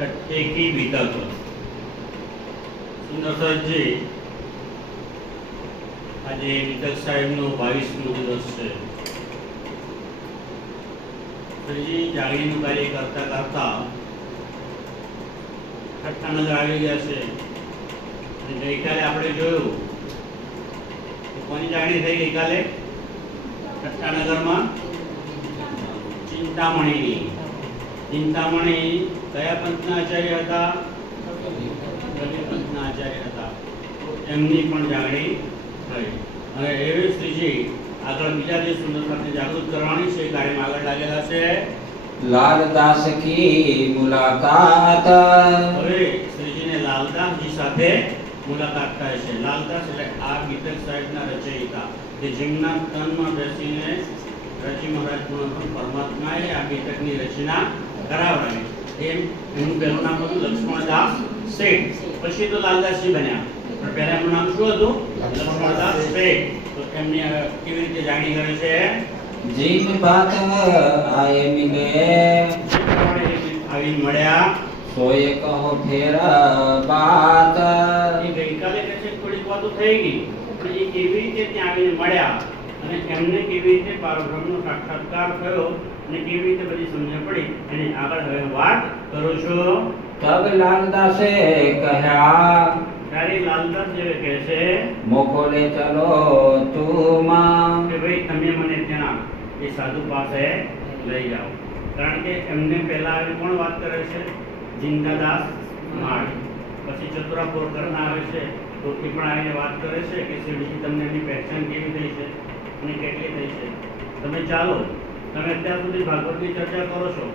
टट्टे बीतक सुंदर सरजी आज बीतक साहेब नो 22मो दिवस है। सरजी जागीनु कार्य करता करता ठट्टानगर આવી ગયા છે અને ગઈકાલે આપણે જોયું કોની જાગણી થઈ ગઈકાલે ठट्टानगરમાં चिंतामणी कया पंथना आचार्य था? कवि पंथना आचार्य था। एमनी पण जागणी થઈ અને એવે શ્રીજી આગળ બીજા જે સુંદરતાને જાગૃત કરવાની છે કાર્યમાં આગળ લાગેલા છે। લાલદાસ की मुलाकात હવે શ્રીજીને લાલદાસજી સાથે મુલાકાત થાય છે। લાલદાસ એટલે આ ગીતક સાહેબના રચયિતા કે જેમના તનમાં બેસીને રચી મહારાજ પણ પરમાત્માએ આ ગીતકની રચના કરાવડાવી। એનું પહેલું નામ હતું લક્ષ્મણદાસ શેઠ, પછી તો લાલદાસજી બન્યા, પણ પહેલા એમનું નામ શું હતું? લક્ષ્મણદાસ શેઠ। તો એમની કેવી રીતે જાણી કરે છે? જીન બાત આયે મિલે આવીને મળ્યા સોય કહો ફેર બાત। એ ગઈકાલે કહે છે થોડીક વાતો થઈ ગઈ, પણ એ કેવી રીતે ત્યાં આવીને મળ્યા અને એમને કેવી રીતે પારબ્રહ્મનો સાક્ષાત્કાર થયો અને કેવી રીતે બધી સમજણ પડી એની આગળ હવે વાત કરું છું। તબ લાલદાસે કહ્યા ત્યારે લાલદાસ જે કહે છે મોકોલે ચલો તુમા કે ભાઈ તમે મને ત્યાં એ સાધુ પાસે લઈ જાઓ, કારણ કે એમને પહેલા આવી કોણ વાત કરે છે? જિંદાદાસ માળ, પછી ચતુરાપુર કરના આવે છે તો એ પણ આવીને વાત કરે છે કે શિવજી તમને એની પહેચાન કેવી થઈ છે અને કેટલી થઈ છે, તમે ચાલો, તમે અત્યાર સુધી ભાગવતની ચર્ચા કરો છો,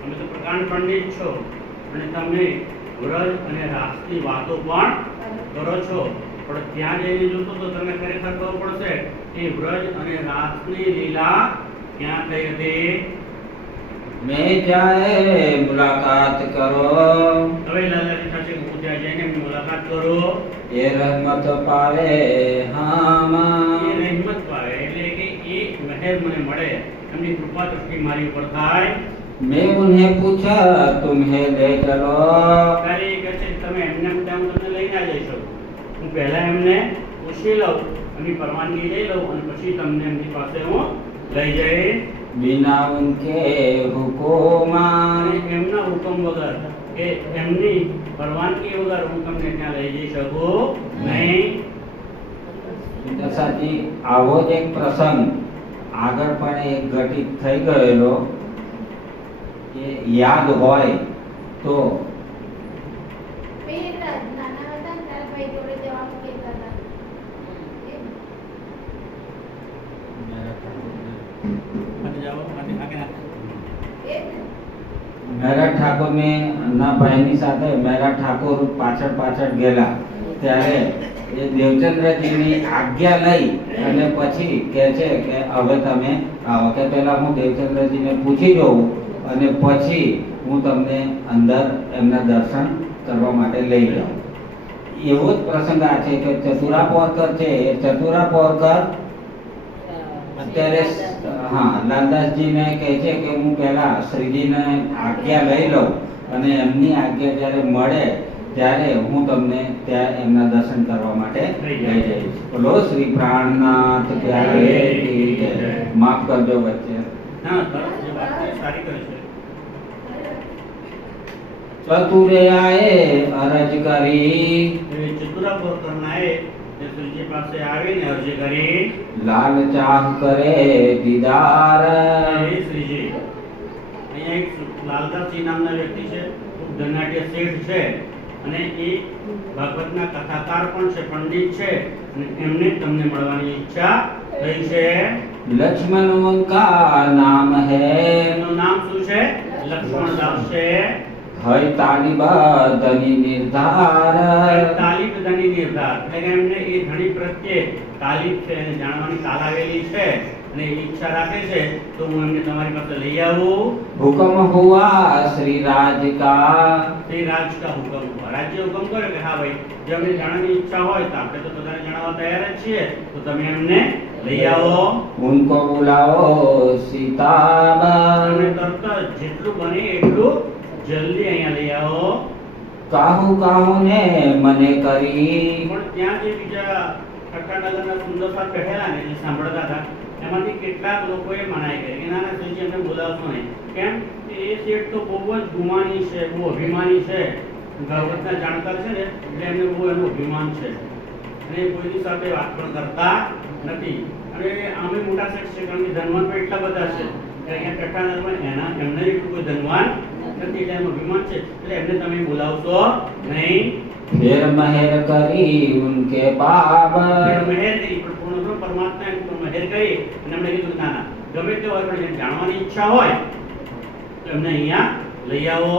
તમે તો પ્રકાંડ પંડિત છો અને તમે વ્રજ અને રાસની વાતો પણ કરો છો, પણ ત્યાં જઈને જોશો તો તમને ખરેખર ખબર પડશે કે વ્રજ અને રાસની લીલા ક્યાં થઈ હતી। मैं जाए मुलाकात करो હવે લાલાજી પાસે હું ત્યાં જઈને એમની મુલાકાત કરો, ये रहमत पावे हम એ રહેમત પાવે એટલે કે એ મહેર મને મળે, એમની કૃપા દ્રષ્ટિ મારી ઉપર થાય। मैं उन्हें पूछा तुम्हें ले चलो ત્યારે એ કહે છે તમે એમને ત્યાં હું તમને લઈ ના જઈ શકું, હું પહેલા એમને પૂછી લઉં, એમની પરવાનગી લઈ લઉં અને પછી તમને એમની પાસે હું લઈ જઈશ। बिना उनके हुकुमा અને એમના હુકમ વગર કે એમની પરવાનગી વગર હું તમને ત્યાં લઈ જઈ શકું નહીં। સાચી આવો જ એક પ્રસંગ આગળ પણ એક ઘટિત થઈ ગયેલો એ યાદ હોય તો મેરા ઠાકોર ને ના ભાઈની સાથે મેરા ઠાકોર પાછળ પાછળ ગયેલા ત્યારે એ દેવચંદ્રજીની આજ્ઞા લઈ અને પછી કહે છે કે હવે તમે આવો, કે પહેલા હું દેવચંદ્રજીને પૂછી જોઉં અને પછી હું તમને અંદર એમના દર્શન કરવા માટે લઈ જાઉં। એવો જ પ્રસંગ આ છે કે ચતુરા પોરકર છે, એ ચતુરા પોરકર અત્યારે હા લાલદાસજીને કહે છે કે હું પહેલા શ્રીજીને આજ્ઞા લઈ લઉં અને એમની આજ્ઞા જ્યારે મળે ત્યારે હું તમને ત્યાં એમના દર્શન કરવા માટે લઈ જઈશ। બોલો શ્રી પ્રાણનાથ પ્યારે કી જય। માફ કરજો વચ્ચે ના જે વાત છે સારી કરે છે। ચતુરે આએ અરજ કરી એ ચતુરાપુર કરનાએ જે શ્રીજી પાસે આવીને અરજી કરી લાલ ચાહ કરે દીદાર એ શ્રીજી અહીંયા એક લાલદાસજી નામના વ્યક્તિ છે, ખૂબ ધનાઢ્ય શેઠ છે અને એ ભાગવતના કથાકાર પણ છે, પંડિત છે અને એમને તમને મળવાની ઈચ્છા થઈ છે। लक्ष्मण उनका नाम है એનું નામ શું છે? લક્ષ્મણદાસ છે। हय तालिबा धनी निर्धार તાલીબ ધની નિર્ધાર એટલે કે એમને એ ધણી પ્રત્યે તાલીબ છે અને જાણવાની તાલાવેલી છે અને ઈચ્છા રાખે છે તો હું એમને તમારી પાસે લઈ આવું। हुक्म हुआ श्री राज का તે રાજ કા હુકમ હુઆ, રાજ્ય હુકમ કર્યો કે હા ભાઈ જે અમને જાણવાની ઈચ્છા હોય તો આપણે તો બધાને જણાવવા તૈયાર જ છીએ, તો તમે એમને લઈ આવો। उनको बुलाओ सीताबा અને તરત જ જેટલું બને એટલું જલ્દી અહીંયા લઈ આવો. કાહુ ને મને કરી. પણ ત્યાં જે બીજા ઠઠ્ઠા નગરના સુંદર સાથ બેઠેલા ને જે સાંભળતા હતા એમાંથી કેટલાક લોકોએ મનાઈ કરી કે ના ના શ્રીજી અમને બોલાવશો નહીં. કેમ કે એ શેઠ તો બહુ જ ગુમાની છે, બહુ અભિમાની છે, ભાગવતના જાણકાર છે ને એટલે એમને બહુ એનું અભિમાન છે અને એ કોઈની સાથે વાત પણ કરતા નથી. અને અમે મોટા શેઠ છે કારણ કે ધનવાન પણ એટલા બધા છે કે અહીંયા ઠઠ્ઠા નગરમાં એમને એટલું કોઈ ધનવાન નથી એટલે એનું અભિમાન છે એટલે એમને તમે બોલાવશો નહીં. ફેર મહેર કરી ઉનકે બાબર. મહેર કરી પણ પૂર્ણ પરમાત્મા એમ તો મહેર કરી અને એમણે કીધું ના ના ગમે તે હોય પણ જેને જાણવાની ઈચ્છા હોય તો એમને અહીંયા લઈ આવો.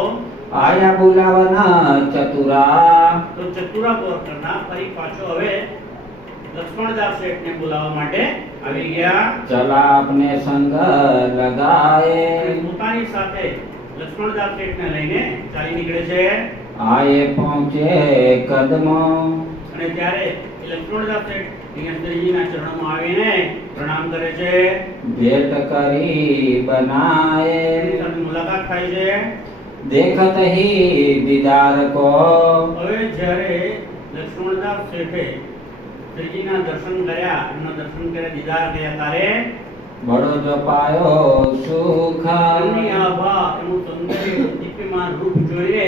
આયા બોલાવના ચતુરા. તો ચતુરા બોરકરના ફરી પાછો હવે લક્ષ્મણદાસ શેઠને બોલાવવા માટે આવી ગયા. ચલા આપને સંગ લગાએ. અને પોતાની સાથે લક્ષ્મણદાસ શેઠને લઈને ચાલી નીકળે છે. આયે પહોંચે કદમો. અને ત્યારે એ લક્ષ્મણદાસ શેઠ અહીંયા શ્રીજીના ચરણોમાં આવીને પ્રણામ કરે છે. ભેટ કરી બનાએ. એની સાથે મુલાકાત થાય છે. દેખત હી દીદાર કો. હવે જ્યારે લક્ષ્મણદાસ શેઠે શ્રીજીના દર્શન કર્યા, એમના દર્શન કર્યા, દીદાર કર્યા ત્યારે બડો જો પાયો સુખ. એમની આભા એનું સૌંદર્ય દીપ્યમાન રૂપ જોઈને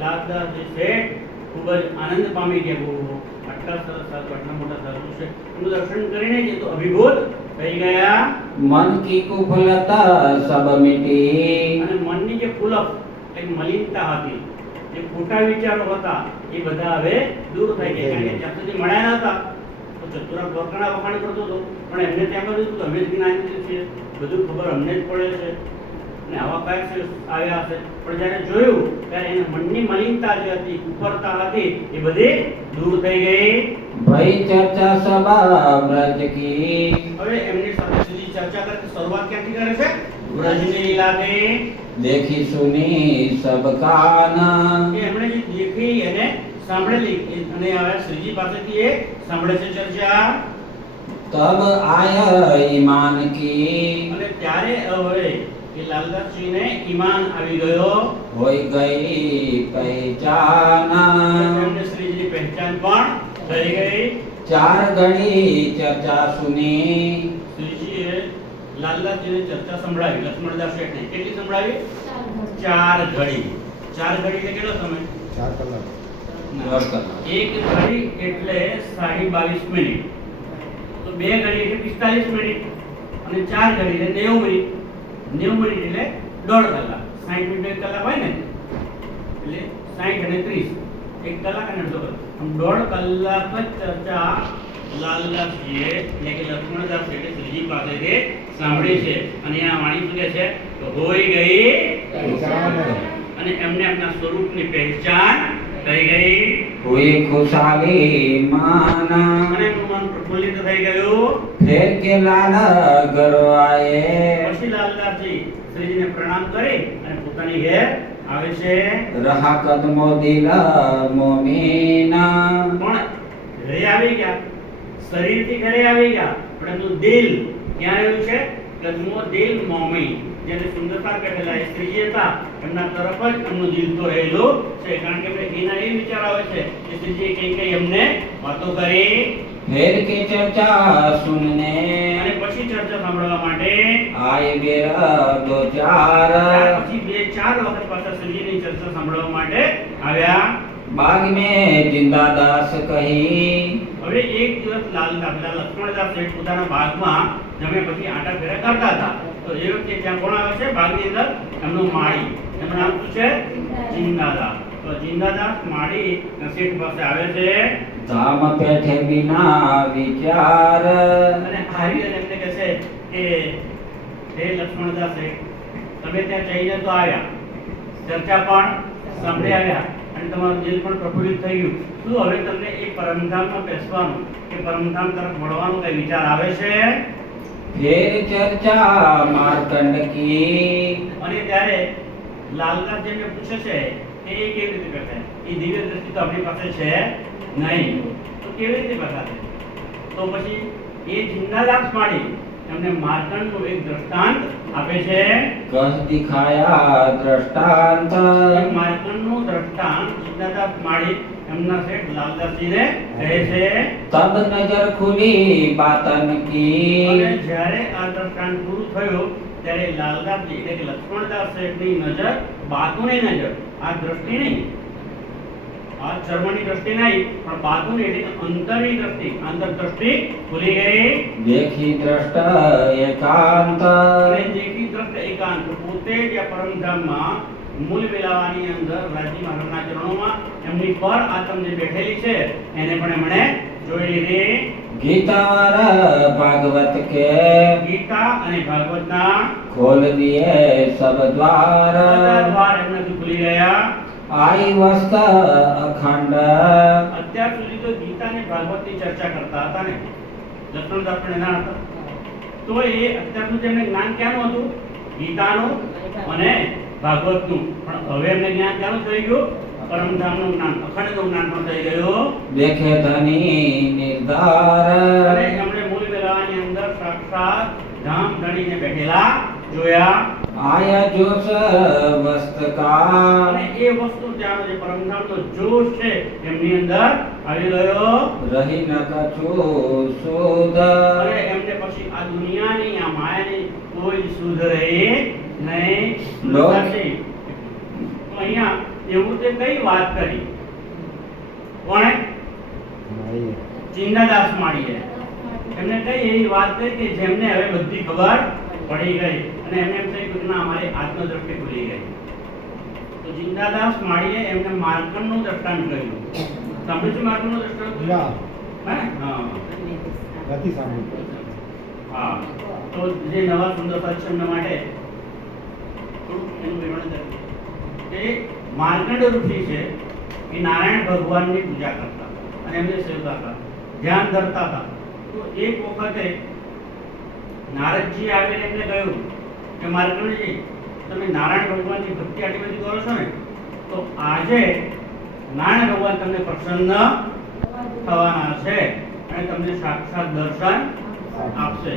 લાલદાસ શેઠ ખૂબ જ આનંદ પામી ગયા. બહુ આટલા સરસ સાધુ, આટલા મોટા સાધુ છે એનું દર્શન કરીને જે તો અભિભૂત થઈ ગયા. મન કી કુફલતા સબ મિટી. અને મનની જે ફૂલક એક મલિનતા હતી, જે ખોટા વિચારો હતા એ બધા હવે દૂર થઈ ગયા. કારણ કે જ્યાં સુધી મળ્યા નતા તો ચતુરા વખાણા વખાણ કરતો હતો પણ એમને ત્યાં કહ્યું હતું અમે જ જ્ઞાની છીએ, બધું ખબર અમને જ પડે છે અને આવા કાંઈ છે આવ્યા હશે. પણ જ્યારે જોયું ત્યારે એના મનની મલિનતા જે હતી, કુફરતા હતી એ બધી દૂર થઈ ગઈ. ભઈ ચર્ચા સબા બ્રજ કી. હવે એમની સાથે સીધી ચર્ચા કરતી શરૂઆત ક્યાંથી કરે છે? વ્રજની લીલાથી. દેખી સુની સબ કાના. કે એમણે જે દેખી અને સાંભળેલી અને હવે શ્રીજી પાસેથી એ સાંભળે છે ચર્ચા. તબ આય ઈમાન કી. અને ત્યારે હવે એ લાલદાસજીને ઈમાન આવી ગયો. હોય ગઈ પહેચાના. એમને શ્રીજીની પહેચાન પણ થઈ ગઈ. ચાર ઘડી ચર્ચા સુની. શ્રીજીએ લાલદાસજીને ચર્ચા સંભળાવી લક્ષ્મણદાસ શેઠને. કેટલી સંભળાવી? 4 ઘડી. 4 ઘડી એટલે કેટલો સમય? 4 કલાક. દોઢ કલાક. એક ઘડી એટલે 22.5 મિનિટ. તો 2 ઘડી એટલે 45 મિનિટ અને 4 ઘડી એટલે 90 મિનિટ. 90 મિનિટ એટલે દોઢ કલાક. 60 મિનિટ 1 કલાક હોય ને એટલે 60 અને 30 1 કલાક અને અડધો કલાક. આમ દોઢ કલાક જ ચર્ચા લાલદાસજીએ એટલે કે લક્ષ્મણદાસ શેઠે શ્રીજી પાસેથી સાંભળી છે. અને આ વાણી શું કહે છે? તો હોઈ ગઈ પહેચાન. અને એમને આપના સ્વરૂપની પહેચાન થઈ ગઈ. હોય ખુશાલી માના. અને એમનું મન પ્રફુલ્લિત થઈ ગયું. ફેર કે લાલ ગરવાએ. પછી લાલદાસજી શ્રીજીને પ્રણામ કરી અને પોતાની ઘેર આવે છે. રહા કદમો દિલ મોમીના. પણ ઘરે આવી ગયા, શરીરથી ઘરે આવી ગયા પણ એમનું દિલ ક્યાં રહ્યું છે? કદમો દિલ મોમી. જેને સુંદરતા કહેલા એ શ્રીજી હતા એમના તરફ જ એમનું દિલ તો રહેલું છે. કારણ કે એમને એના એ વિચાર આવે છે કે શ્રીજીએ કઈ એમને વાતો કરી. ફેર કે ચર્ચા સુનને. અને પછી ચર્ચા સાંભળવા માટે આય બેર દો ચાર. ત્યાર પછી 2-4 વખત પાછા શ્રીજીની ચર્ચા સાંભળવા માટે આવ્યા. બાગ में जिंदा दास કહી. હવે એક દિવસ લક્ષ્મણદાસ શેઠ પોતાના બાગમાં જમ્યા પછી આટા ફેરા કરતા હતા. તો એ વખતે ત્યાં કોણ આવે છે બાગની અંદર? એમનો માળી. એમનું નામ શું છે? જિંદાદાસ. તો જિંદાદાસ માળી શેઠ પાસે આવે છે. ધામ પેઠે બિના વિચાર. અને આવી અને એમને કહે છે કે હે લક્ષ્મણદાસ શેઠ, તમે ત્યાં જઈને તો આવ્યા, ચર્ચા પણ સાંભળી આવ્યા અને તમારું દિલ પણ પ્રફુલ્લિત થઈ ગયું. શું હવે તમને એ પરમધામમાં બેસવાનું કે પરમધામ તરફ વળવાનો કઈ વિચાર આવે છે? ફેર ચર્ચા માર્કંડ કી. અને ત્યારે લાલદાસજીને પૂછે છે કે એ કેવી રીતે કરશે? એ દિવ્ય દ્રષ્ટિ તો આપણી પાસે છે નહીં, તો કેવી રીતે કરશે? તો પછી એ જિંદાદાસ માળી એમને માર્કંડનું એક દ્રષ્ટાંત આપે છે કહ દિખાયા દ્રષ્ટાંત એ માર્કંડનું દ્રષ્ટાંત જિજ્ઞાદાસ માળી એમના શેઠ લાલદાસજીને કહે છે તબ નજર ખુલી બાતન અને કી જ્યારે આ દ્રષ્ટાંત પૂરું થયું ત્યારે લાલદાસજી એટલે કે લક્ષ્મણદાસ શેઠની નજર બાતુની નજર, આ દ્રષ્ટિ નહીં, આ ચર્મની દ્રષ્ટિ નહીં, પણ બાતુની એટલે કે અંતરની દ્રષ્ટિ, અંતર દ્રષ્ટિ ખુલી ગઈ. દેખી દ્રષ્ટ એકાંત અને દેખી દ્રષ્ટ એકાંત, પોતે જ આ પરમધામમાં મૂળ વેલાવાની અંદર રાજી મહારાજના ચરણોમાં એમની પર આત્મ જે બેઠેલી છે એને પણ એમણે જોઈ લીધી. ગીતાવર ભાગવત કે ગીતા અને ભાગવતના ખોલ દિએ સબ દ્વાર બધા દ્વાર એમનાથી ખુલી ગયા. આઈ વસ્ત અખંડ અત્યાર સુધી તો ગીતા અને ભાગવતની ચર્ચા કરતા હતા ને, લક્ષ્મણદાસ પણ એના હતા, તો એ અત્યાર સુધી એમને જ્ઞાન ક્યાંનું હતું? ગીતાનું અને ભાગવતનું. પણ હવે એમને જ્ઞાન ક્યાંનું થઈ ગયું? પરમધામનું જ્ઞાન, અખંડનું જ્ઞાન પણ થઈ ગયું. દેખે ધની નિર્ધાર અને એમણે મૂળ વેલાવાની અંદર સાક્ષાત ધામ ધણીને બેઠેલા જોયા. આયા જોશ વસ્તકા અને એ વસ્તુ ત્યાંનો જે પરમધામનો જોશ છે એમની અંદર આવી ગયો. રહી ન કછુ સુદ અને એમને પછી આ દુનિયાની આ માયાની કોઈ સુધ રહી નહીં. લોક. સાચી. તો અહીંયા એવું તે કઈ વાત કરી? કોણે? ચિંદાદાસ માળીએ એમને કઈ એવી વાત કરી કે જેમને હવે બધી ખબર પડી ગઈ અને એમને એમ થઈ ગયું કે ના, અમારી આત્મદ્રષ્ટિ ખુલી ગઈ. તો ચિંદાદાસ માળીએ એમને માર્કંડનું દ્રષ્ટાંત કહ્યું. સાંભળ્યું છે માર્કંડનું દ્રષ્ટાંત? હે? હા. હા. તો જે નવા સુંદર છે એમના માટે થોડુંક એનું વિવરણ કરીએ કે માર્કંડ ઋષિ છે એ નારાયણ ભગવાનની પૂજા કરતા અને એમને સેવતા હતા, ધ્યાન ધરતા હતા. તો એક વખતે નારદજી આવીને એમને કહ્યું કે માર્કંડજી, તમે નારાયણ ભગવાનની ભક્તિ આટલી બધી કરો છો ને, તો આજે નારાયણ ભગવાન તમને પ્રસન્ન થવાના છે અને તમને સાક્ષાત દર્શન આપશે.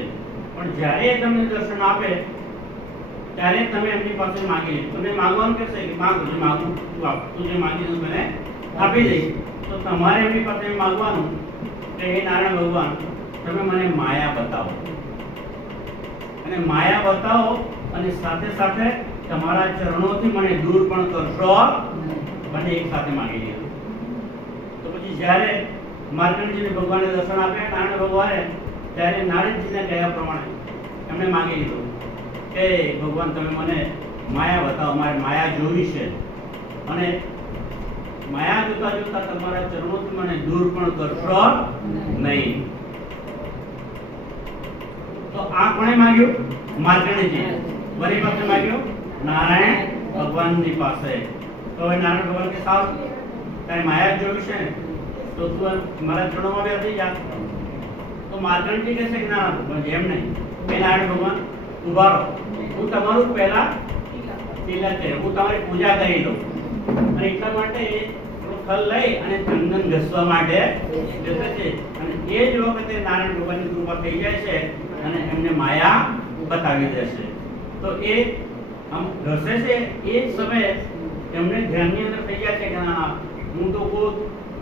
પણ જ્યારે એ તમને દર્શન આપે ત્યારે તમે એમની પાસે માંગી લો. તમે માંગવાનું કહેશે કે માંગો, જે માંગું તું આપ, તું જે માંગી તું મને આપી દઈશ. તો તમારે એમની પાસે માંગવાનું કે હે નારાયણ ભગવાન, તમે મને માયા બતાવો, અને માયા બતાવો અને સાથે સાથે તમારા ચરણોથી મને દૂર પણ કરશો. બંને એક સાથે માંગી લીધું. તો પછી જ્યારે માર્કંડજીને ભગવાને દર્શન આપ્યા નારાયણ ભગવાને, ત્યારે નારદજીને કહ્યા પ્રમાણે એમણે માંગી લીધું કે ભગવાન, તમે મને માયા બતાવો, મારે માયા જોવી છે, અને માયા જોતા જોતા તમારા ચરણોથી મને દૂર પણ કરશો નહીં. તો આ કોણે માંગ્યું? માર્કંડજી. કોની પાસે માંગ્યું? નારાયણ ભગવાનની પાસે. તો હવે નારાયણ ભગવાન કે સાવ તારે માયા જોવી છે ને, તો તું મારા ચરણોમાં બેસી જા. તો માર્કંડજી કહે છે કે ના ભગવાનજી, એમ નહીં, હે નારાયણ ભગવાન ઉભા રહો, હું તમારું પહેલા તિલક કરી, હું તમારી પૂજા કરી દઉં. અને એટલા માટે એ ફલ લઈ અને ચંદન ઘસવા માટે બેસે છે. અને એ જ વખતે નારાયણ ભગવાનની કૃપા થઈ જાય છે અને એમને માયા બતાવી દેશે. તો એ આમ ઘસે છે એ જ સમયે એમને ધ્યાનની અંદર થઈ જાય છે કે ના, હું તો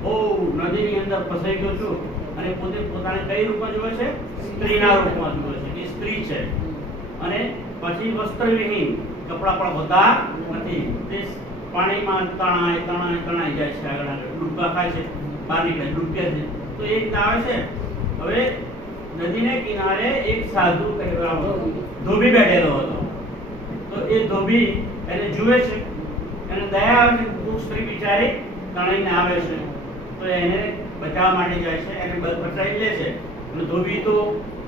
બહુ નદીની અંદર ફસાઈ ગયો છું અને પોતે પોતાને કઈ રૂપમાં જોવે છે? સ્ત્રીના રૂપમાં જોવે છે કે સ્ત્રી છે. અને પછી વસ્ત્રવિહીન, કપડાં પણ હોતા નથી, તે પાણીમાં તણાઈ જાય છે, આગળ ડૂબકા ખાય છે, બહાર નીકળે ડૂબકે છે. તો એ રીતના આવે છે. હવે નદીને કિનારે એક સાધુ ધોબી બેઠેલો હતો. તો એ ધોબી એને જુએ છે, એને દયા આવે છે, દુઃખ સ્ત્રી બિચારી તણાઈને આવે છે, તો એને બચાવવા માટે જાય છે, એને બચાવી લે છે. અને ધોબી તો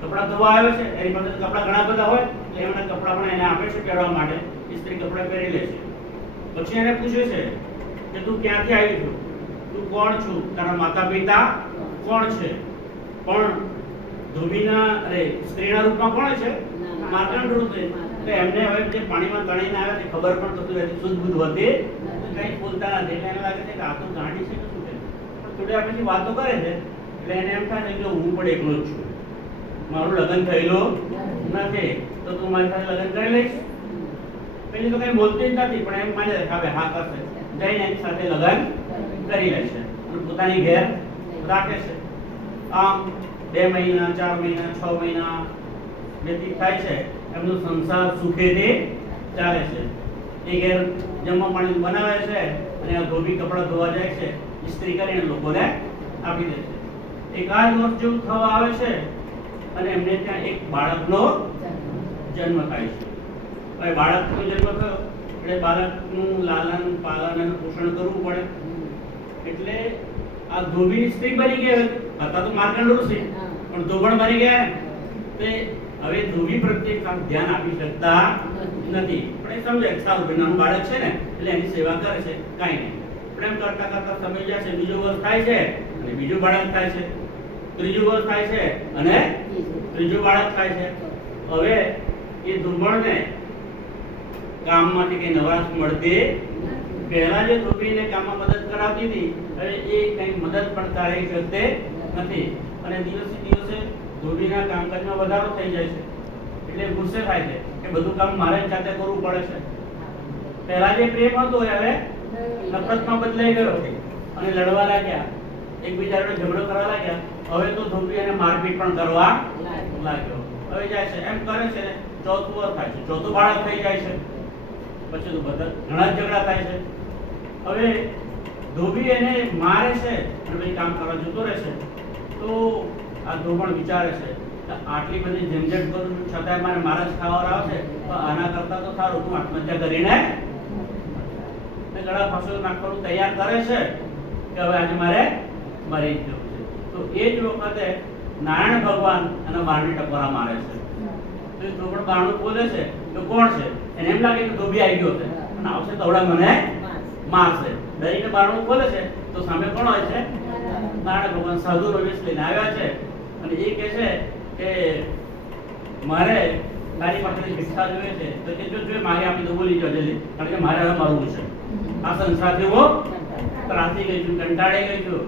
કપડાં ધોવા આવ્યો છે, એની પાસે કપડાં ઘણા બધા હોય એટલે એમના કપડાં પણ એને આપે છે પહેરવા માટે. સ્ત્રી કપડાં પહેરી લે છે. પછી એને પૂછે છે કે તું ક્યાંથી આવી છું, તું કોણ છું, તારા માતા પિતા કોણ છે? પણ ધોબીના સ્ત્રીના રૂપમાં કોણ છે? માર્કંડ રૂપ છે. તો એમને હવે જે પાણીમાં તણીને આવ્યા તે ખબર પણ થતું નથી, શુદ્ધ બુદ્ધ હોતી કંઈ બોલતા નથી. એટલે એને લાગે છે કે આ તો ગાંડી છે કે શું છે. પણ થોડી પછી વાતો કરે છે એટલે એને એમ થાય છે કે હું પણ એકલો જ છું, મારું લગ્ન થયેલું નથી તો તું મારી સાથે લગ્ન કરી લઈશ? પેલી તો કઈ બોલતી જ નથી, પણ એમ માને છે કે હવે હા કરશે, જઈને એની સાથે લગ્ન કરી લેશે અને પોતાની ઘેર રાખે છે. આમ 2 મહિના 4 મહિના 6 મહિના વ્યતીત થાય છે, એમનો સંસાર સુખેથી ચાલે છે. એ ઘેર જમવા પાણી બનાવે છે અને આ ધોબી કપડાં ધોવા જાય છે, ઇસ્ત્રી કરીને લોકોને આપી દે છે. એકાદ વર્ષ જેવું થવા આવે છે અને એમને ત્યાં એક બાળકનો જન્મ થાય છે. હવે બાળકનો જન્મ થયો એટલે બાળકનું લાલન પાલન અને પોષણ કરવું પડે. એટલે આ ધોબીની સ્ત્રી બની ગઈ હતા તો માર્કંડ ઋષિ, પણ ધોબણ બની ગયા તે હવે ધોબી પ્રત્યે ખાસ ધ્યાન આપી શકતા નથી. પણ એ સમજે કે સારું ભાઈ નાનું બાળક છે ને એટલે એની સેવા કરે છે, કાંઈ નહીં. પણ એમ કરતા કરતા સમય જાય છે, બીજું વર્ષ થાય છે અને બીજું બાળક થાય છે, ત્રીજું વર્ષ થાય છે અને ત્રીજું બાળક થાય છે. હવે એ ધોબણને કામમાંથી કઈ નવરાશ મળતી, પહેલા જે ધોબીને કામમાં મદદ કરાવતી હતી હવે એ કઈ મદદ પણ કરાવી શકતી નથી. અને દિવસે દિવસે ધોબીના કામકાજમાં વધારો થઈ જાય છે એટલે ગુસ્સે થાય છે કે બધું કામ મારે જ જાતે કરવું પડે છે. પહેલા જે પ્રેમ હતો એ હવે નફરતમાં બદલાઈ ગયો અને લડવા લાગ્યા, એકબીજા જોડે ઝઘડો કરવા લાગ્યા. હવે તો ધોબી એને મારપીટ પણ કરવા લાગ્યો. હવે જાય છે એમ કરે છે, ચોથું વર્ષ થાય છે, ચોથું બાળક થઈ જાય છે, પછી તો બધા ઘણા જ ઝઘડા થાય છે. હવે ધોબી એને મારે છે અને પછી કામ કરવા જતો રહે છે. તો આ ધોબણ વિચારે છે કે આટલી બધી ઝંઝટ કરું છું છતાંય મારે મારા જ ખાવા આવે છે, તો આના કરતા તો સારું હું આત્મહત્યા કરીને ગળા ફાંસો નાખવાનું તૈયાર કરે છે કે હવે આજે મારે મરી જ જવું છે. તો એ જ વખતે નારાયણ ભગવાન અને બારણી ટકોરા મારે છે. તો એ ધોબણ બારણું ખોલે છે તો કોણ છે? એને એમ લાગે કે ધોબી આવી ગયો છે અને આવશે તવડા મને મારશે. ડરીને બારણું ખોલે છે તો સામે કોણ હોય છે? નારાયણ ભગવાન સાધુ રવેશ લઈને આવ્યા છે અને એ કહે છે કે મારે તારી પાસેથી ભિક્ષા જોઈએ છે. તો કે જો મારે આપી તો બોલી જાઓ જલ્દી, કારણ કે મારે હવે મરવું છે. આ સંસારથી હું ત્રાસી ગઈ છું, કંટાળી ગઈ છું.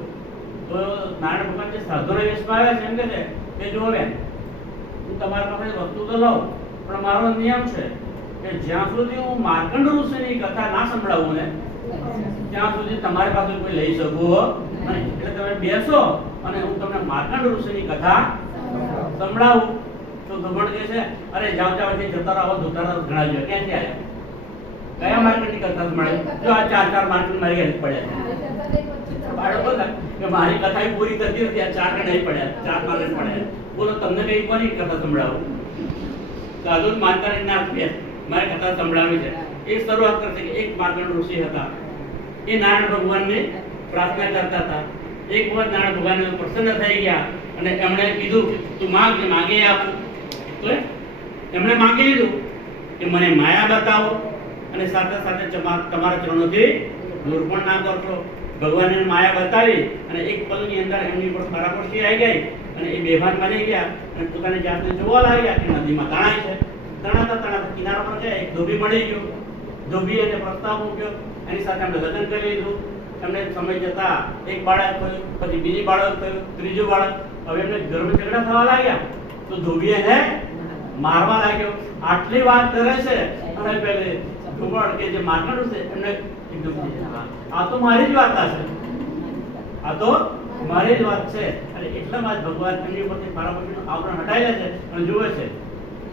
તો નારાયણ ભગવાન જે સાધુ રવેશમાં આવ્યા છે એમ કહે છે કે જો બેન હું તમારી પાસે વસ્તુ તો લઉં, પણ મારો નિયમ છે કે જ્યાં સુધી હું માર્કંડ ઋષિની કથા ના સંભળાવું ને ત્યાં સુધી તમારી પાસે કોઈ લઈ શકું નહીં. એટલે તમે બેસો અને હું તમને માર્કંડ ઋષિની કથા સંભળાવું. તો ધોબણ કહે છે અરે જાઓ જાઓ જતા રહો, ધોતા રહો, ઘણા જો ક્યાંથી આવ્યા? કયા માર્કંડની કથા સંભળાવી? જો આ 4 માર્કંડ મારી ઘરે પડ્યા. બાળકો કે મારી કથા પૂરી થતી નથી, આ 4 નહીં પડ્યા, 4 માર્કંડ પડ્યા. બોલો તમને કઈ કોની કથા સંભળાવું? સાધુ માનતા ના મારે કથા સંભળાવી છે. એ શરૂઆત કરશે કે એક માર્કંડ ઋષિ હતા, એ નારાયણ ભગવાનને પ્રાર્થના કરતા હતા. એક વખત નારાયણ ભગવાન પ્રસન્ન થઈ ગયા અને એમણે કીધું તું માગે આપું. તો એમણે માંગી લીધું કે મને માયા બતાવો અને સાથે સાથે તમારા ચરણોથી દૂર પણ ના કરશો. ભગવાને માયા બતાવી અને એક પલની અંદર એમની પર ફરાપોશી આવી ગઈ અને એ બેભાન બની ગયા અને પોતાની જાતને જોવા લાગ્યા કે નદીમાં તણાય છે. તણાતા કિનારા પર ગયા, એક ધોબી મળી ગયો. ધોબી એને પ્રસ્તાવ મૂક્યો, એની સાથે એમણે લગ્ન કરી લીધું. એમને સમય જતા એક બાળક થયું, પછી બીજી બાળક થયું, ત્રીજું બાળક. હવે એમને ઘરમાં ઝઘડા થવા લાગ્યા તો ધોબી એને મારવા લાગ્યો. આટલી વાત કરે છે અને પેલે ધોબણ કે જે મારનારું છે એમને એકદમ આ તો મારી જ વાત છે, આ તો મારી જ વાત છે. અને એટલામાં જ ભગવાન એમની ઉપરથી ફરાપોશીનું આવરણ હટાવી લે છે અને જુએ છે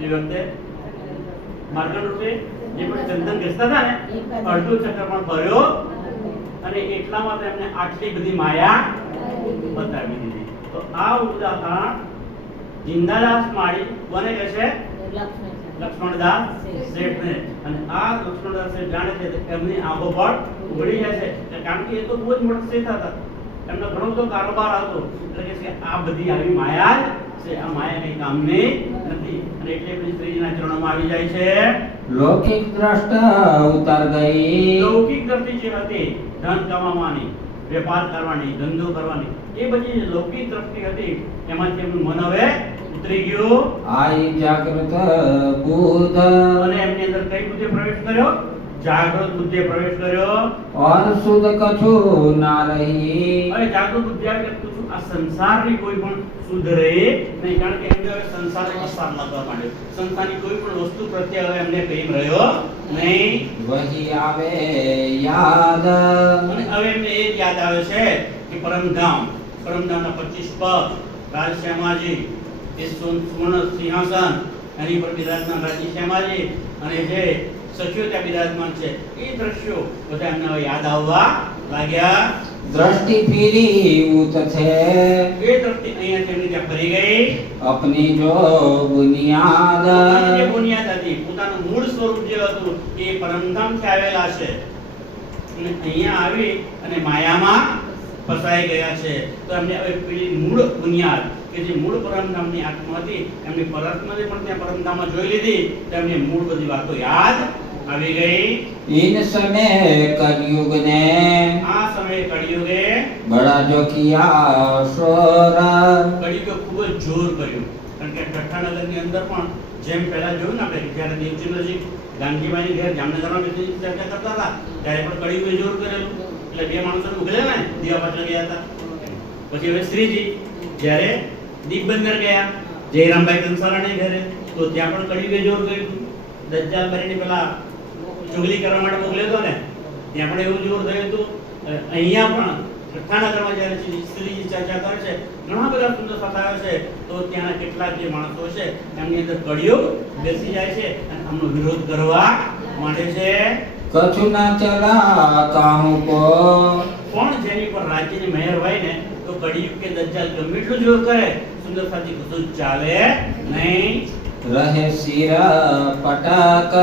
એ વખતે માર્કંડ રૂપે જે પણ ચંદન ઘસતા હતા ને અડધું ચક્ર પણ ભર્યો અને એટલામાં તો એમને આટલી બધી માયા બતાવી દીધી. તો આ ઉદાહરણ જિંદાદાસ માળી કોને કહે છે? લક્ષ્મણદાસ શેઠને. અને આ લક્ષ્મણદાસ શેઠ જાણે છે એમની આંખો પર ઉઘડી જાય છે, કારણ કે એ તો બહુ જ મોટા શેઠ હતા, એમનો ઘણો બધો કારોબાર હતો. એટલે કે આ બધી આવી માયા છે, આ માયા કઈ કામની નથી. અને એટલે પેલી સ્ત્રીના ચરણોમાં આવી જાય છે. લૌકિક દ્રષ્ટા ઉતાર ગઈ. લૌકિક દ્રષ્ટિ જે હતી ધન કમાવાની, વેપાર કરવાની, ધંધો કરવાની, એ બધી લૌકિક દ્રષ્ટિ હતી એમાંથી એમનું મન હવે ઉતરી ગયું. આઈ જાગૃત બુદ્ધ. અને એમની અંદર કઈ બુદ્ધિ પ્રવેશ કર્યો? જાગૃત બુદ્ધિ પ્રવેશ કર્યો. અનશુદ્ધ કછુ ના રહી. હવે જાગૃત બુદ્ધિ આવે કે તું આ સંસારની કોઈ પણ શુદ્ધ રહે નહીં, કારણ કે એમને હવે સંસાર પસાર લાગવા માંડ્યો. સંસારની કોઈ પણ વસ્તુ પ્રત્યે હવે એમને પ્રેમ રહ્યો નહીં. વહી આવે યાદ અને હવે એમને એ જ યાદ આવે છે કે પરમધામના 25 પગ રાજશ્યામાજી, એ સુવર્ણ સિંહાસન, એની પર બિરાજમાન રાજશ્યામાજી અને જે સખીઓ ત્યાં બિરાજમાન છે, એ દ્રશ્યો બધા એમને હવે યાદ આવવા લાગ્યા. દ્રષ્ટિ ફીરી ઉત છે એ દ્રષ્ટિ અહીંયા તેમની ત્યાં ફરી ગઈ. અપની જો બુનિયાદ પોતાની જે બુનિયાદ હતી, પોતાનું મૂળ સ્વરૂપ જે હતું એ પરમધામથી આવેલા છે, અને અહીંયા આવી અને માયામાં ફસાઈ ગયા છે. તો એમને હવે પેલી મૂળ બુનિયાદ કે જે મૂળ પરમધામની આત્મા હતી, એમની પરમાત્માને પણ ત્યાં પરમધામમાં જોઈ લીધી, તો એમને મૂળ બધી વાતો યાદ આવી ગઈ. इन समय कलयुग ने આ સમયે કળિયુગે बड़ा जो किया शोर કળિયુગે ખૂબ જ જોર કર્યું, કારણ કે ઠઠ્ઠાનગરની અંદર પણ જેમ પહેલા જોયું ને આપણે, જ્યારે દેવચંદ્રજી ગાંધીબાઈની ઘેર જામનગરમાં બેસીને ચર્ચા કરતા હતા, ત્યારે પણ કળિયુગે જોર કરેલું. એટલે બે માણસોને ઉઘલેલા ને દીવા પાછળ ગયા હતા. પછી હવે શ્રીજી જ્યારે દીપબંદર ગયા જયરામભાઈ કંસારાને ઘરે, તો ત્યાં પણ કળિયુગે જોર કર્યું. દજ્જાલ બનીને પેલા ચુગલી કરવા માટે મોકલ્યો હતો ને, ત્યાં પણ એવું જોર થયું હતું. અહીંયા પણ ઠઠ્ઠાનગરમાં જ્યારે શ્રીજી ચર્ચા કરે છે, ઘણા બધા સુંદર કથાઓ છે, તો ત્યાંના કેટલાક જે માણસો છે એમની અંદર કળિયુગ બેસી જાય છે અને આમનો વિરોધ કરવા માંડે છે. कछु न चला काहू को પણ જેની પર રાજ્યની મહેર હોય ને, તો કળિયુગ કે દજ્જાલ ગમે એટલું જોર કરે, સુંદરતાથી કશું જ ચાલે નહીં. रहे सिर पटाक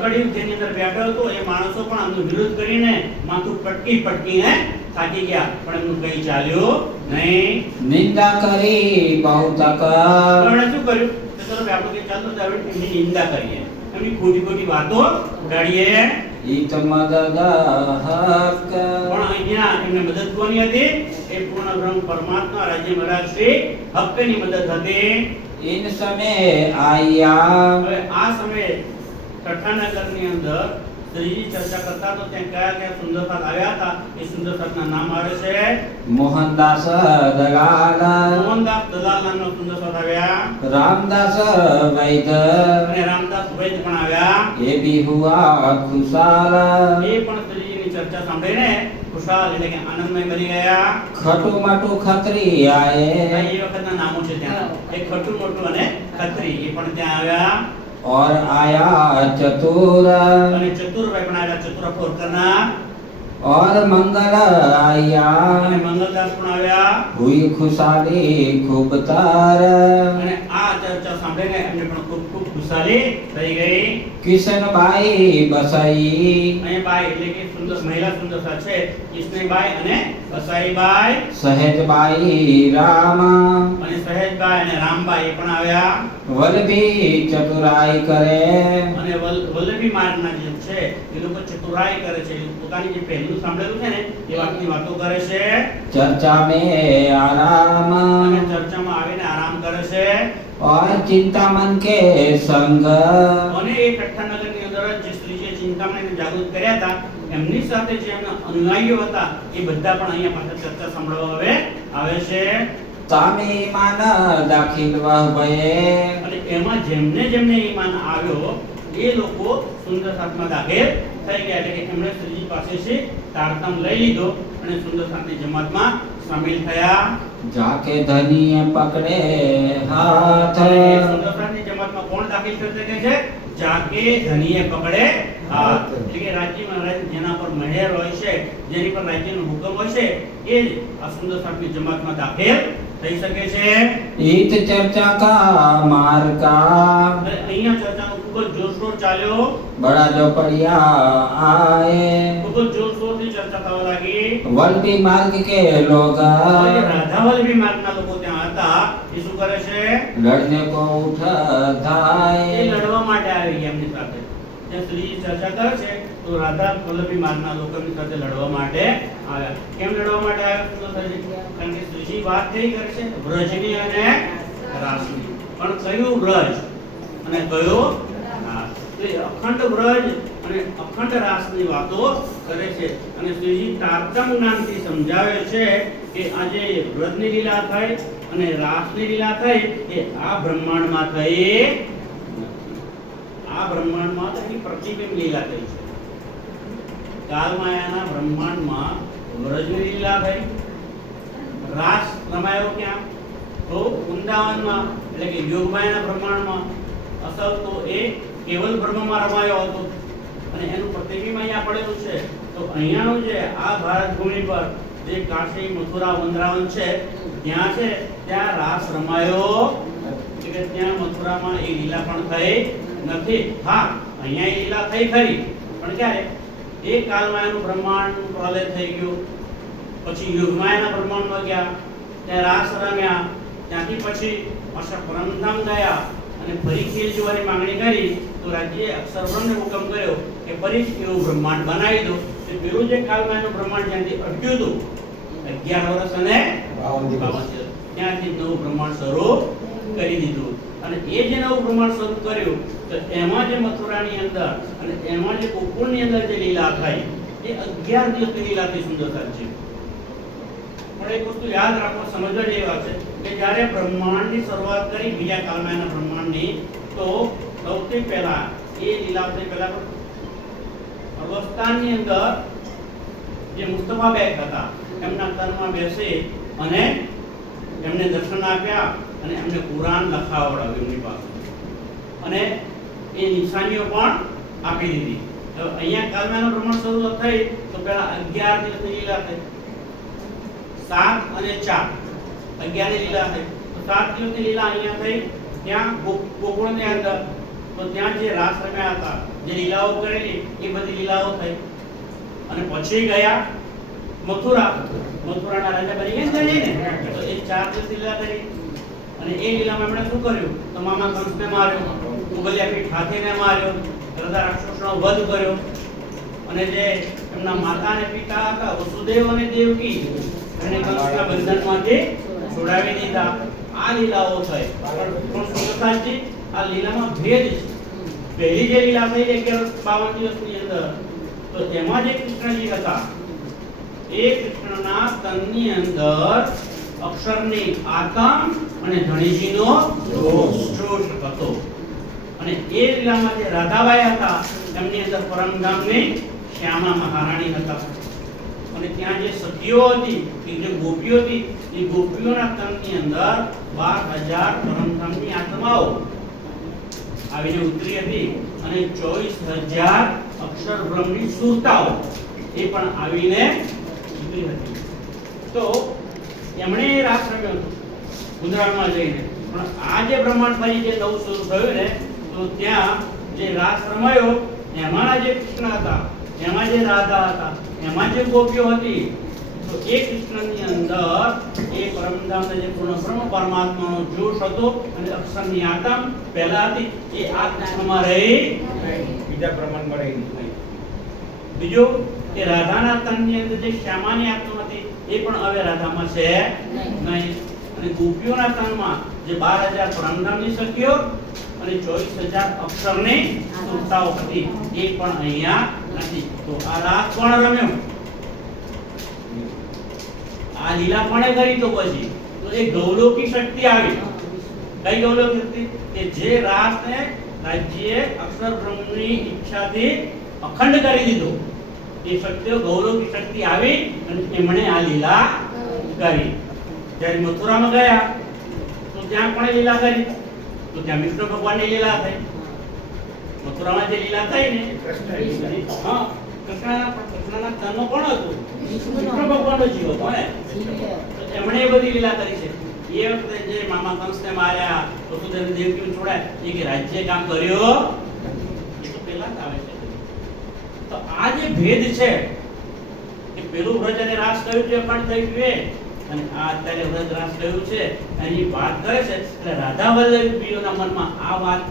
કળિયુગ જેની અંદર બેઠો હતો, એ માણસો પણ આમનો વિરોધ કરીને માથું પટકીને થાકી ગયા, પણ એમનું કઈ ચાલ્યું નહીં. निंदा करी बहुतक તો એમણે શું કર્યું કે ચલો ભાઈ આપણે કઈ ચાલતું તો હવે એમની નિંદા કરીએ, એમની ખોટી વાતો ઉડાડીએ. इत मदद हक પણ અહીંયા એમને મદદ કોની હતી? એ પૂર્ણ બ્રહ્મ પરમાત્મા રાજ્ય મહારાજ શ્રી હક્કની મદદ હતી. इन समय आया હવે આ સમયે ઠઠ્ઠાનગરની અંદર શ્રીજી ચર્ચા કરતા તો ત્યાં કયા કયા સુંદરસાદ આવ્યા હતા, એ સુંદરસાદના નામ આવે છે. मोहनदास दलाल મોહનદાસ દલાલ નામનો સુંદરસાદ આવ્યા, रामदास वैद અને રામદાસ વૈદ પણ આવ્યા. ये भी हुआ खुशाल એ પણ શ્રીજીની ચર્ચા સાંભળીને ખુશાલ એટલે કે આનંદમય બની ગયા. खटू मटू खत्री आए એ વખતના નામો છે ત્યાં, એક ખટું મોટું અને ખત્રી, એ પણ ત્યાં આવ્યા. और आया चतुर અને ચતુરભાઈ પણ આવ્યા, ચતુરાપોર કરનાર. और मंगल आया અને મંગલદાસ પણ આવ્યા. हुई खुशाली खूब तार અને આ ચર્ચા સાંભળીને એમને પણ ખૂબ ખૂબ ખુશાલી થઈ ગઈ. किशन बाई बसाई અહીંયા બાઈ એટલે કે સુંદર મહિલા સુંદરતા છે, કિશનીબાઈ અને બસાઈબાઈ, સહેજ બાઈ રામ અને સહેજબાઈ અને રામબાઈ એ પણ આવ્યા. વલભી ચતુરાઈ કરે અને વલ્લભી માર્ગના જે છે એ લોકો ચતુરાઈ કરે છે, એ પોતાની જે પહેલું સાંભળેલું છે ને એ વાતની વાતો કરે છે, ચર્ચા में आराम અને ચર્ચામાં આવીને આરામ કરે છે. और चिंतामन के संग અને એ ઠઠ્ઠાનગરની અંદર જે શ્રીજીએ ચિંતામણીને જાગૃત કર્યા હતા, એમની સાથે જે એમના અનુયાયીઓ હતા, એ બધા પણ અહીંયા પાછળ ચર્ચા સાંભળવા હવે આવે છે. તામે ઈમાન દાખિલ વહબયે અને એમાં જેમને જેમને ઈમાન આવ્યો એ લોકો સુંદર સાથમાં દાખલ થઈ ગયા, એટલે કે એમણે શ્રીજી પાસેથી તારતમ લઈ લીધો અને સુંદર સાથની જમાતમાં સામેલ થયા. જાકે ધની પકડે હાથ અને એ સુંદર સાથની જમાતમાં કોણ દાખલ થઈ શકે છે? જાકે ધનીએ પકડે હાથ, એટલે કે રાજ્ય મહારાજ જેના પર મહેર હોય છે, જેની પર રાજ્યનો હુકમ હોય છે, એ જ આ સુંદર સાથની જમાતમાં દાખલ થઈ શકે છે. ઈત ચર્ચા કા માર કા અને અહીંયા ચર્ચાનો ખૂબ જ જોરશોર ચાલ્યો, બડા જો પડ્યા આએ ખૂબ જ જોરશોરથી ચર્ચા થવા લાગી. વલભી માર્ગ કે લોગ અને રાધાવલ્લભી માર્ગના લોકો ત્યાં હતા, એ શું કરે છે? લડને કો ઉઠ એ થાય લડવા માટે આવી ગયા એમની સાથે. જ્યાં શ્રી ચર્ચા કરે છે તો રાધા વલ્લભી માર્ગના લોકો એમની સાથે લડવા માટે આવ્યા. કેમ લડવા માટે આવ્યા? કારણ કે શ્રીજી વાત થઈ કરે છે વ્રજની અને રાસની, પણ કયું વ્રજ અને કયો રાસ? તો એ અખંડ વ્રજ અને અખંડ રાસની વાતો કરે છે. અને શ્રીજી તારતમ જ્ઞાનથી સમજાવે છે કે આ જે વ્રતની લીલા થઈ અને રાસની લીલા થઈ એ આ બ્રહ્માંડમાં થઈ નથી. આ બ્રહ્માંડમાં તો એની પ્રતિબિંબ લીલા થઈ છે. કાલમાયાના બ્રહ્માંડમાં વ્રજની લીલા થઈ, રાસ રમાયો ક્યાં? તો વૃંદાવનમાં, એટલે કે યોગમાયાના બ્રહ્માંડમાં. અસલ તો એ કેવલ બ્રહ્મમાં રમાયો હતો અને એનું પ્રતિબિંબ અહીંયા પડેલું છે. તો અહીંયાનું જે આ ભારત ભૂમિ પર જે કાશી, મથુરા, વૃંદાવન છે ત્યાં છે ત્યાં રાસ રમાયો કે ત્યાં મથુરામાં એ લીલા પણ થઈ નથી. હા, અહીંયા એ લીલા થઈ ખરી, પણ ક્યારે? એ કાલમાયાનું બ્રહ્માંડ પ્રલય થઈ ગયું, પછી યોગમાયાના બ્રહ્માંડમાં ગયા, ત્યાં રાસ રમ્યા, ત્યાંથી પછી પાછા પરમધામ ગયા અને ફરી ખેલ જોવાની માંગણી કરી. તો રાજ્યએ અક્ષરબ્રહ્મને હુકમ કર્યો કે ફરી એવું બ્રહ્માંડ બનાવી દો. તે પેલું જે કાલમાયાનું બ્રહ્માંડ જ્યાંથી અટક્યું હતું 11 વર્ષ અને 52 દિવસ, ત્યાંથી નવું બ્રહ્માંડ શરૂ કરી દીધું. અને એ જે નવું બ્રહ્માંડ શરૂ કર્યું તો એમાં જે મથુરાની અંદર અને એમાં જે ગોકુળની અંદર જે લીલા થઈ એ 11 દિવસની લીલાથી સુંદરતા છે. પણ એક વસ્તુ યાદ રાખો, સમજવા જેવી વાત છે કે જ્યારે બ્રહ્માંડની શરૂઆત કરી બીજા કાલમાયાના બ્રહ્માંડની, તો સૌથી પહેલા એ લીલાથી પહેલા અવસ્થાની અંદર જે મુસ્તફા બેગ હતા એમના તનમાં બેસી અને એમને દર્શન આપ્યા અને એમને કુરાન લખાવડાવ્યું એમની પાસે અને એ નિશાનીઓ પણ આપી દીધી. તો અહીંયા કાલમાયાનું બ્રહ્માંડ શરૂ થઈ તો પહેલા 11 દિવસની લીલા થઈ, 7 અને 4 11 ની લીલા થઈ. તો 7 દિવસની લીલા અહીંયા થઈ ત્યાં ગોકુળની અંદર. તો ત્યાં જે રાસ રમ્યા હતા, જે લીલાઓ કરેલી એ બધી લીલાઓ થઈ. અને પછી ગયા મથુરાના રાજા બની ગયા ને, તો એ 4 દિવસ લીલા કરી. અને એ લીલામાં એમણે શું કર્યું? તો મામા કંસને માર્યો, ઉગલ્યાપીઠ હાથીને માર્યો, બધા રાક્ષસોનો વધ કર્યો. અને જે એમના માતા અને પિતા હતા વસુદેવ અને દેવકી એને કંસના બંધનમાંથી છોડાવી દીધા. આ લીલાઓ થઈ. પણ સુરતાજી આ લીલામાં ભેદ છે. પહેલી જે લીલા થઈ 52 દિવસની અંદર, તો એમાં જે કૃષ્ણજી હતા એ કૃષ્ણના તનની અંદર અક્ષરની આતમ અને ધણીજીનો જોશ હતો. અને એ લીલામાં જે રાધાબાઈ હતા એમની અંદર પરમધામની શ્યામા મહારાણી હતા. અને ત્યાં જે સખીઓ હતી, જે ગોપીઓ હતી, એ ગોપીઓના તનની અંદર 12,000 પરમધામની આત્માઓ આવીને ઉતરી હતી. અને 24,000 અક્ષર બ્રહ્મની સુરતાઓ એ પણ આવીને ઉતરી હતી. તો એમણે રાસ રમ્યો હતો ગુજરાતમાં જઈને. પણ આ જે બ્રહ્માંડ ફરી જે નવું શરૂ થયું ને, તો ત્યાં જે રાસ રમાયો એમાંના જે કૃષ્ણ હતા, એમાં જે રાધા હતા, એમાં જે ગોપીઓ હતી, તો એ કૃષ્ણની અંદર એ પરમધામના જે પૂર્ણ બ્રહ્મ પરમાત્માનો જોશ હતો અને અક્ષરની આત્મ પહેલા હતી એ આ કૃષ્ણમાં રહી, બીજા બ્રહ્માંડમાં રહી નહીં. બીજું કે રાધાના તનની અંદર જે શ્યામાની આત્મા હતી એ પણ હવે રાધામાં છે નહીં. અને ગોપીઓના તનમાં જે 12,000 પરમધામની સખીઓ અને 24,000 અક્ષરની સુરતાઓ હતી એ પણ અહીંયા નથી. તો આ રાસ કોણ રમ્યો? આ લીલા કોણે કરી? તો પછી તો એ ગૌલોકી શક્તિ આવી. કઈ ગૌલોકી શક્તિ? કે જે રાસને રાજ્યએ અક્ષર બ્રહ્મની ઈચ્છાથી અખંડ કરી દીધો, એ શક્તિઓ ગૌલોકી શક્તિ આવી અને એમણે આ લીલા કરી. જ્યારે મથુરામાં ગયા તો ત્યાં કોણે લીલા કરી? તો ત્યાં વિષ્ણુ ભગવાનની લીલા થઈ. મથુરામાં જે લીલા થઈ ને, હા, કૃષ્ણના તનનો કોણ હતો? વિષ્ણુ ભગવાનનો જીવ હતો ને. તો એમણે એ બધી લીલા કરી છે. એ વખતે જે મામા કંસને માર્યા, વસુદેવ દેવકીને છોડાય, એ કે રાજ્ય કામ કર્યો એ તો પહેલા જ આવે છે. તો આ જે ભેદ છે કે પેલું વ્રજ અને રાસ કયું છે પણ થઈ ગયું, અને આ અત્યારે વ્રજ રાસ કયું છે એની વાત કરે છે. એટલે રાધા વલ્લભીઓના મનમાં આ વાત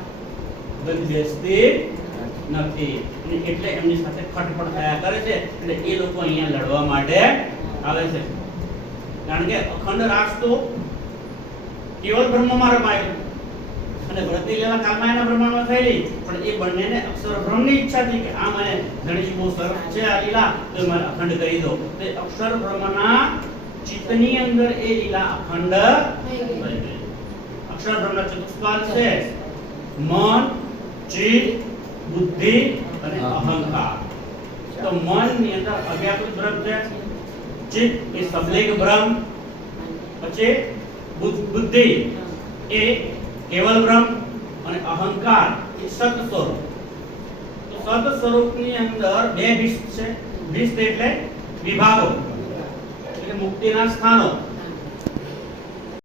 બધી બેસતી નથી અને એટલે એમની સાથે ખટપટ થયા કરે છે. એટલે એ લોકો અહીંયા લડવા માટે આવે છે. કારણ કે અખંડ રાસ તો કેવલ બ્રહ્મમાં રમાય અને અને વૃત્તિ લેવા કાળમાં એના પ્રમાણમાં થયેલી, પણ એ બંનેને અક્ષર ભ્રમની ઈચ્છા હતી કે આ મને ગણેશ બહુ સરસ છે આ લીલા, તો મને અખંડ કરી દો. તે અક્ષર ભ્રમના ચિત્તની અંદર એ લીલા અખંડ થઈ ગઈ. અક્ષર ભ્રમના ચતુષ્પાદ છે મન, ચિત્ત, બુદ્ધિ અને અહંકાર. તો મન ની અંદર અવ્યાકૃત ભ્રમ છે, ચિત્ત એ સબલેગ ભ્રમ, પછી બુદ્ધિ એ કેવલ ભ્રમ અને અહંકાર એ સત સ્વરૂપ. તો સત સ્વરૂપની અંદર બે ભિષ્ટ છે. ભિષ્ટ એટલે વિભાગો, એટલે મુક્તિના સ્થાનો.